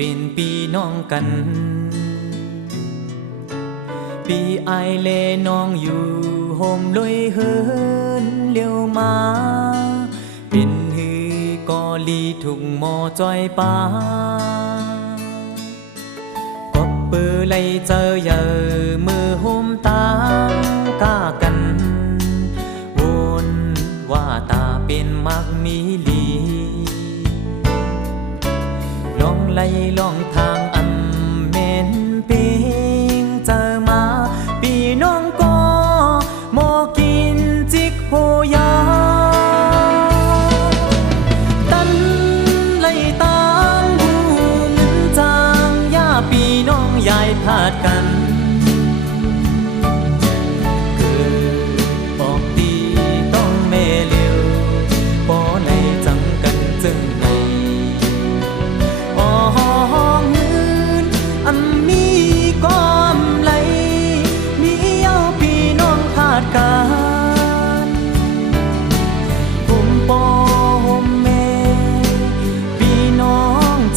เป็นพี่น้องกันปีไอเลน้องอยู่โฮมลอยเฮินเลี้ยวมาเป็นฮือกอลีถุงหมอจอยป้ากบปือไลเจอเยอมือห่มตามกากันวนว่าตาเป็นมักมีลีลองไล่ลองทางอันเม่นเปีงเจอมาพี่น้องก็โมกินจิกโหยาตันไล่ตามหูเงินจางย่าพี่น้องยายพาดกัน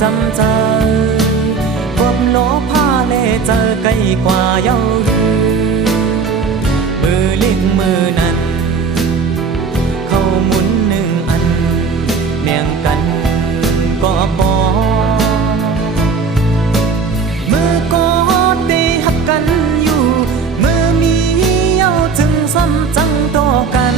จำเจอกบโลผ้าเล่เจอไกลกว่าเย้ามือเล็กมือนั้นเข้าหมุนหนึ่งอันแม่งกันก็บอมือกอดได้หักกันอยู่มือมีเย้าจึงซ้ำจังต่อกัน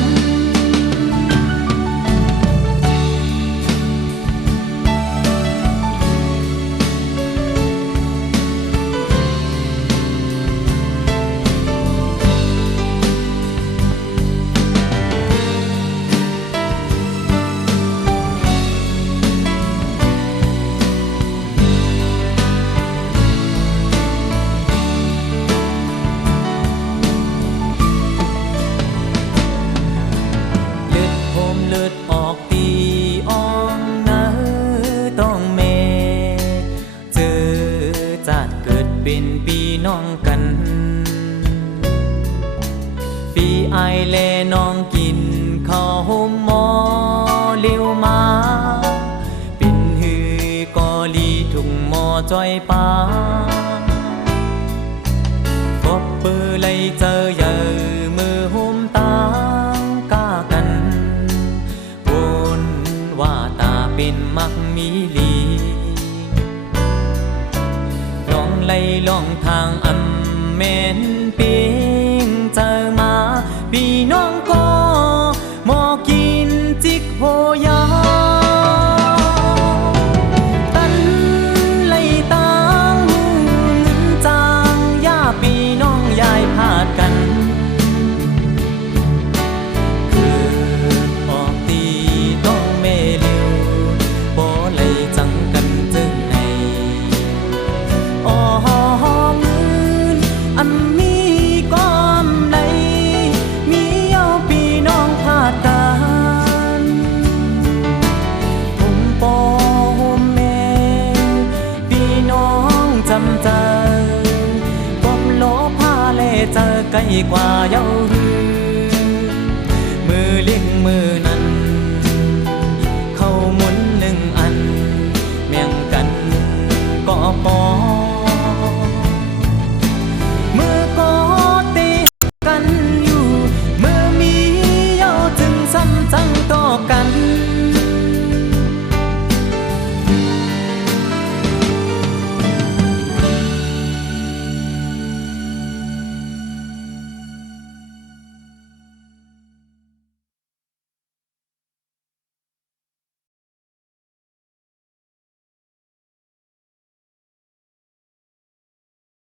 เลือดออกตีอ่องนะต้องเมเจอจัดเกิดเป็นพี่น้องกันปีไอแลน้องกินข้าวหมหมอเลี้ยวมาเป็นฮือกอลีถุงหมอจอยป้ากบปือไลเจอเยอมือห่มตากากันว่าตาเป็นมักมีลีลองไล่ลองทางอำเม่นเปีงเจอมาพี่น้องก็หมอกินจิกโหยาตันไล่ตามหูเงินจางย่าพี่น้องยายพาดกันจำเจอกบโลผ้าเล่เจอไกลกว่าเย้ามือเลี้ยงมือ